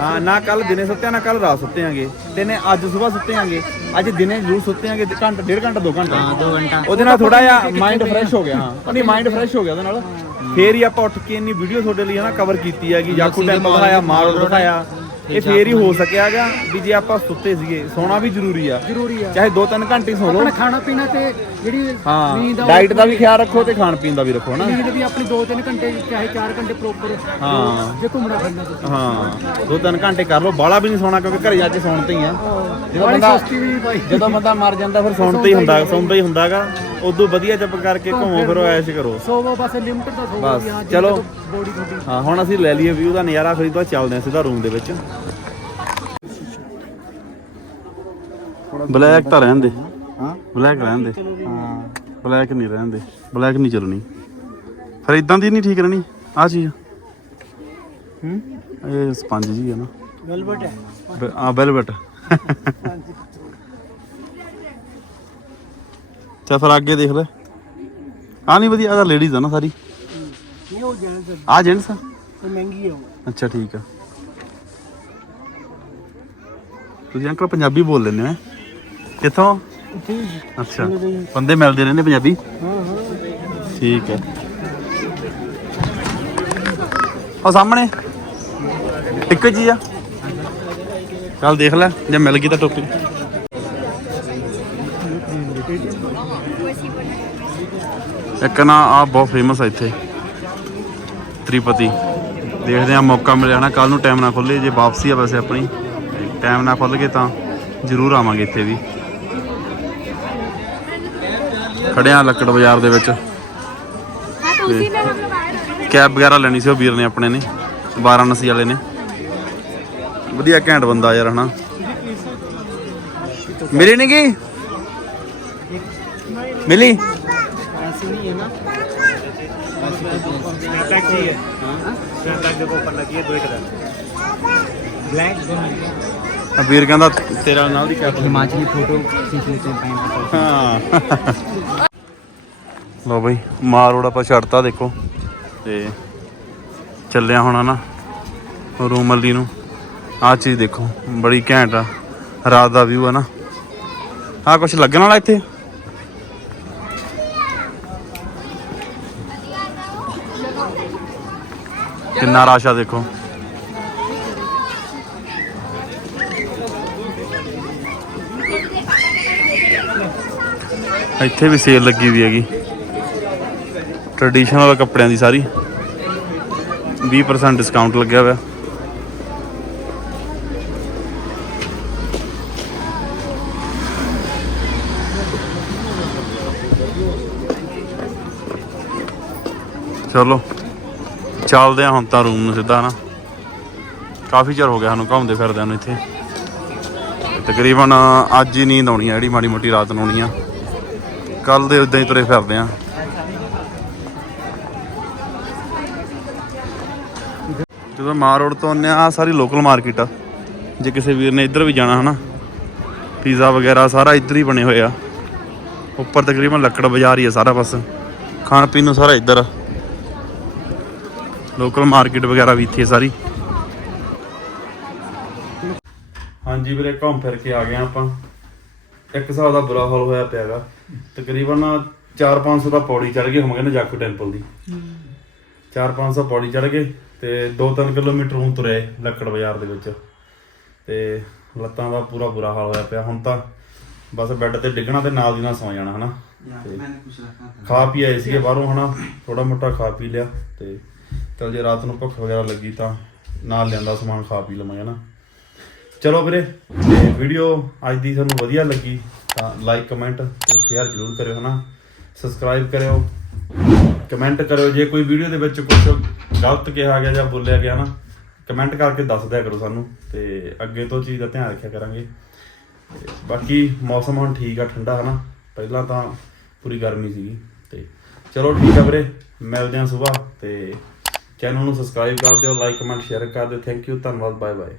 ਹਾਂ ਨਾ ਕੱਲ ਦਿਨੇ ਸੁੱਤੇ ਆ ਨਾ ਕੱਲ ਰਾਤ ਸੁੱਤੇ ਆਂਗੇ। ਤੇ ਨੇ ਅੱਜ ਸਵੇਰ ਸੁੱਤੇ ਆਂਗੇ। ਅੱਜ ਦਿਨੇ ਜ਼ਰੂਰ ਸੁੱਤੇ ਆਂਗੇ ਘੰਟਾ ਡੇਢ ਘੰਟਾ ਦੋ ਘੰਟਾ। ਹਾਂ ਦੋ ਘੰਟਾ। ਉਹਦੇ ਨਾਲ ਥੋੜਾ ਜਿਹਾ ਮਾਈਂਡ ਫਰੈਸ਼ ਹੋ ਗਿਆ ਹਾਂ। ਨਹੀਂ ਮਾਈਂਡ ਫਰੈਸ਼ ਹੋ ਗਿਆ ਉਹਦੇ ਨਾਲ। ਫੇਰ ਹੀ ਆਪਾਂ ਉੱਠ ਕੇ ਇੰਨੀ ਵੀਡੀਓ ਤੁਹਾਡੇ ਲਈ ਹਨਾ ਕਵਰ ਕੀਤੀ ਹੈਗੀ ਯਾਕੂ ਟੈਂਪਲ ਦਿਖਾਇਆ ਮਾਰੋ ਦਿਖਾਇਆ। ਇਹ ਫੇਰ ਹੀ ਹੋ ਸਕਿਆ ਸਕਿਆਗਾ ਵੀ ਜੇ ਆਪਾਂ ਸੁੱਤੇ ਸੀਗੇ ਸੌਣਾ ਵੀ ਜ਼ਰੂਰੀ ਆ। ਜ਼ਰੂਰੀ ਆ। ਚਾਹੇ 2-3 ਘੰਟੇ ਸੌ ਲਓ। ਖਾਣਾ ਪੀਣਾ ਤੇ ਜਿਹੜੀ ਹਾਂ ਨੀਂਦ ਆ ਉਹ ਡਾਈਟ ਦਾ ਵੀ ਖਿਆਲ ਰੱਖੋ ਤੇ ਖਾਣ ਪੀਣ ਦਾ ਵੀ ਰੱਖੋ ਨਾ। ਨੀਂਦ ਵੀ ਆਪਣੀ 2-3 ਘੰਟੇ ਚਾਹੇ 4 ਘੰਟੇ ਪ੍ਰੋਪਰ ਹਾਂ। ਜੇ ਘੁੰਮਣਾ ਫਿਰਨਾ ਤੁਸੀਂ। ਹਾਂ ਦੋ ਤਿੰਨ ਘੰਟੇ ਕਰ ਲਓ ਬਾਹਲਾ ਵੀ ਨਹੀਂ ਸੌਣਾ ਕਿਉਂਕਿ ਘਰੇ ਜਾ ਕੇ ਸੌਣ ਤੇ ਹੀ ਆ। ਜਦੋਂ ਬੰਦਾ ਸਸਤੀ ਵੀ ਬਾਈ। ਜਦੋਂ ਬੰਦਾ ਮਰ ਜਾਂਦਾ ਫਿਰ ਸੌਣ ਤੇ ਹੀ ਹੁੰਦਾ ਸੌਂਦਾ ਹੀ ਹੁੰਦਾਗਾ। ਉਦੋਂ ਵਧੀਆ ਚੁੱਪ ਕਰਕੇ ਘੁੰਮੋ ਫਿਰੋ ਐਸ਼ ਕਰੋ। ਸੋਵੋ ਬਸ ਲਿਮਟ ਦਾ ਸੋਵੋ ਬਸ, ਚਲੋ। ਬੋਡੀ ਤੁਹਾਡੀ। ਹਾਂ ਹੁਣ ਅਸੀਂ ਲੈ ਲਈਏ ਵਿਊ ਦਾ ਨਜ਼ਾਰਾ ਫਿਰ ਤੋਂ ਚੱਲਦੇ ਹਾਂ ਸਿੱਧਾ ਰੂਮ ਦੇ ਵਿੱਚ। ਬਲੈਕ ਤਾਂ ਰਹਿਣ ਦੇ। ਬਲੈਕ ਰਹਿਣ ਦੇ हाँ ਬਲੈਕ ਨਹੀਂ ਰਹਿਣ ਦੇ ਬਲੈਕ ਨਹੀਂ ਚੱਲਣੀ। ਫਿਰ ਇਦਾਂ ਦੀ ਨਹੀਂ ਠੀਕ ਰਹਿਣੀ। ਆ ਚੀਜ਼ ਹੂੰ? ਇਹ ਸਪੰਜ ਜੀ ਹੈ ਨਾ। ਵੈਲਵਟ ਹੈ। ਆ ਵੈਲਵਟ। ਚਾ ਫਿਰ ਅੱਗੇ ਦੇਖ ਲੈ। ਆ ਨਹੀਂ ਵਧੀਆ ਆ ਲੇਡੀਜ਼ ਆ ਨਾ ਸਾਰੀ। ਉਹ ਜੈਂਟਸ ਆ। ਜੈਂਟਸ ਆ? ਮਹਿੰਗੀ ਹੈ ਉਹ। ਅੱਛਾ ਠੀਕ ਆ। ਤੁਸੀਂ ਅੰਕਲ ਪੰਜਾਬੀ ਬੋਲ ਲੈਂਦੇ ਹੋ ਹੈਂ? ਕਿੱਥੋਂ ਅੱਛਾ, ਬੰਦੇ ਮਿਲਦੇ ਰਹਿੰਦੇ ਪੰਜਾਬੀ? ਹਾਂ ਹਾਂ ਠੀਕ ਹੈ। ਉਹ ਸਾਹਮਣੇ। ਇੱਕੋ ਚੀਜ਼ ਆ। ਚੱਲ ਦੇਖ ਲੈ, ਜੇ ਮਿਲ ਗਈ ਤਾਂ ਟੋਪੀ। ਇੱਕ ਨਾ ਆ ਬਹੁਤ ਫੇਮਸ ਆ ਇੱਥੇ। ਤ੍ਰਿਪਤੀ। ਦੇਖਦੇ ਆ ਮੌਕਾ ਮਿਲਿਆ ਨਾ ਕੱਲ ਨੂੰ ਟਾਈਮ ਨਾ ਖੁੱਲੇ ਜੇ ਵਾਪਸੀ ਆ ਵੈਸੇ ਆਪਣੀ। ਟਾਈਮ ਨਾ ਖੁੱਲ ਗਏ ਤਾਂ ਜ਼ਰੂਰ ਆਵਾਂਗੇ ਇੱਥੇ ਵੀ। ਖੜਿਆ ਲੱਕੜ ਬਾਜ਼ਾਰ ਦੇ ਵਿੱਚ। ਕੈਬ ਵਗੈਰਾ ਲੈਣੀ ਸੀ ਉਹ ਵੀਰ ਨੇ ਆਪਣੇ ਨੇ ਵਾਰਾਣਸੀ ਵਾਲੇ ਨੇ। ਵਧੀਆ ਘੈਂਟ ਬੰਦਾ ਯਾਰ ਹਨਾ। ਮਿਲੀ ਨਹੀਂ ਕੀ ਮਿਲੀ? ਸ਼ਰਟ ਲੱਗ ਦੇ ਕੋਪਰ ਲੱਗੀ ਹੈ ਦੋ ਇੱਕ ਦਾ ਬਲੈਕ ਵੀਰ ਕਹਿੰਦਾ ਤੇਰਾ ਨਾਲ ਦੀ ਕੈਪਟਨ ਹਿਮਾਚਲੀ ਫੋਟੋ ਸੀਸ਼ੇ ਤੋਂ ਪੈਂਦਾ ਹਾਂ। ਲੋ ਬਈ ਮਾਰ ਆਪਾਂ ਛੱਡਤਾ ਦੇਖੋ। ਤੇ ਚੱਲਿਆ ਹੋਣਾ ਨਾ ਰੂਮਲੀ ਨੂੰ। ਆ ਚੀਜ਼ ਦੇਖੋ ਬੜੀ ਘੈਂਟ ਆ। ਰਾਤ ਦਾ ਵਿਊ ਆ ਨਾ। ਆ ਕੁਛ ਲੱਗਣ ਵਾਲਾ ਇੱਥੇ? ਕਿੰਨਾ ਰਾਸ਼ਾ ਦੇਖੋ। ਇੱਥੇ ਵੀ ਸੇਲ ਲੱਗੀ ਹੋਈ ਹੈਗੀ। ਟ੍ਰੈਡੀਸ਼ਨਲ ਕੱਪੜਿਆਂ ਦੀ ਸਾਰੀ। 20% ਡਿਸਕਾਊਂਟ ਲੱਗਿਆ ਹੋਇਆ। ਚਲੋ, ਚੱਲਦੇ ਆ ਹੁਣ ਤਾਂ ਰੂਮ ਨੂੰ ਸਿੱਧਾ ਨਾ। ਕਾਫੀ ਚਿਰ ਹੋ ਗਿਆ ਸਾਨੂੰ ਘੁੰਮਦੇ ਫਿਰਦਿਆਂ ਨੂੰ ਇੱਥੇ। ਤਕਰੀਬਨ ਅੱਜ ਹੀ ਨੀਂਦ ਆਉਣੀ ਆ ਜਿਹੜੀ ਮਾੜੀ ਮੋਟੀ ਰਾਤ ਨੂੰ ਆਉਣੀ ਆ। ਕੱਲ ਦੇ ਉਦਾਂ ਹੀ ਤੁਰੇ ਫਿਰਦੇ ਆ। ਜਦੋਂ ਮਾਰ ਰੋਡ ਤੋਂ ਆਉਂਦੇ ਆ ਸਾਰੀ ਲੋਕਲ ਮਾਰਕੀਟ ਆ। ਜੇ ਕਿਸੇ ਵੀਰ ਨੇ ਇੱਧਰ ਵੀ ਜਾਣਾ ਹਨਾ ਪੀਜ਼ਾ ਵਗੈਰਾ ਸਾਰਾ ਇੱਧਰ ਹੀ ਬਣੇ ਹੋਏ ਆ। ਉੱਪਰ ਤਕਰੀਬਨ ਲੱਕੜ ਬਾਜ਼ਾਰ ਹੀ ਆ ਸਾਰਾ ਬਸ। ਖਾਣ ਪੀਣ ਨੂੰ ਸਾਰਾ ਇੱਧਰ ਆ। ਲੋਕਲ ਮਾਰਕੀਟ ਵਗੈਰਾ ਵੀ ਇੱਥੇ ਸਾਰੀ। ਹਾਂਜੀ ਵੀਰੇ, ਘੁੰਮ ਫਿਰ ਕੇ ਆ ਗਏ ਆਪਾਂ। ਇੱਕ ਹਿਸਾਬ ਦਾ ਬੁਰਾ ਹਾਲ ਹੋਇਆ ਪਿਆਗਾ ਤਕਰੀਬਨ 4-500 ਦਾ ਪੌੜੀ ਚੜ ਗਏ ਹੋਵਾਂਗੇ ਨਾ ਜਾਕੂ ਟੈਂਪਲ ਦੀ। 4-500 ਪੌੜੀ ਚੜ ਗਏ ਤੇ 2-3 ਕਿਲੋਮੀਟਰ ਹੁਣ ਤੁਰੇ ਲੱਕੜ ਬਾਜ਼ਾਰ ਦੇ ਵਿੱਚ। ਤੇ ਲੱਤਾਂ ਦਾ ਪੂਰਾ ਬੁਰਾ ਹਾਲ ਹੋਇਆ ਪਿਆ। ਹੁਣ ਤਾਂ ਬਸ ਬੈੱਡ ਤੇ ਡਿੱਗਣਾ ਤੇ ਨਾਲ ਦੀ ਨਾਲ ਸੌ ਜਾਣਾ ਹਨਾ? ਖਾ ਪੀ ਆਏ ਸੀਗੇ ਬਾਹਰੋਂ ਹਨਾ? ਥੋੜਾ ਮੋਟਾ ਖਾ ਪੀ ਲਿਆ ਤੇ ਚਲ ਜੇ ਰਾਤ ਨੂੰ ਭੁੱਖ ਵਗੈਰਾ ਲੱਗੀ ਤਾਂ ਨਾਲ ਲਿਆਂਦਾ ਸਮਾਨ ਖਾ ਪੀ ਲਵਾਂਗੇ ਨਾ ਚਲੋ ਵੀਰੇ, ਤੇ ਵੀਡੀਓ ਅੱਜ ਦੀ ਤੁਹਾਨੂੰ ਵਧੀਆ ਲੱਗੀ ਤਾਂ ਲਾਈਕ ਕਮੈਂਟ ਤੇ ਸ਼ੇਅਰ ਜ਼ਰੂਰ ਕਰਿਓ, ਹਨਾ? ਸਬਸਕ੍ਰਾਈਬ ਕਰਿਓ ਕਮੈਂਟ ਕਰਿਓ। ਜੇ ਕੋਈ ਵੀਡੀਓ ਦੇ ਵਿੱਚ ਕੁਝ ਗਲਤ ਕਿਹਾ ਗਿਆ ਜਾਂ ਬੋਲਿਆ ਗਿਆ ਨਾ ਕਮੈਂਟ ਕਰਕੇ ਦੱਸ ਦਿਆ ਕਰੋ ਸਾਨੂੰ ਤੇ ਅੱਗੇ ਤੋਂ ਚੀਜ਼ ਦਾ ਧਿਆਨ ਰੱਖਿਆ ਕਰਾਂਗੇ। ਤੇ ਬਾਕੀ ਮੌਸਮ ਹੁਣ ਠੀਕ ਆ, ਠੰਡਾ, ਹਨਾ? ਪਹਿਲਾਂ ਤਾਂ ਪੂਰੀ ਗਰਮੀ ਸੀਗੀ। ਤੇ ਚਲੋ ਠੀਕ ਆ ਵੀਰੇ, ਮਿਲਦੇ ਹਾਂ ਸਵੇਰ ਤੇ ਚੈਨਲ ਨੂੰ ਸਬਸਕ੍ਰਾਈਬ ਕਰ ਦਿਓ ਲਾਈਕ ਕਮੈਂਟ ਸ਼ੇਅਰ ਕਰ ਦਿਓ। ਥੈਂਕ ਯੂ ਧੰਨਵਾਦ ਬਾਏ ਬਾਏ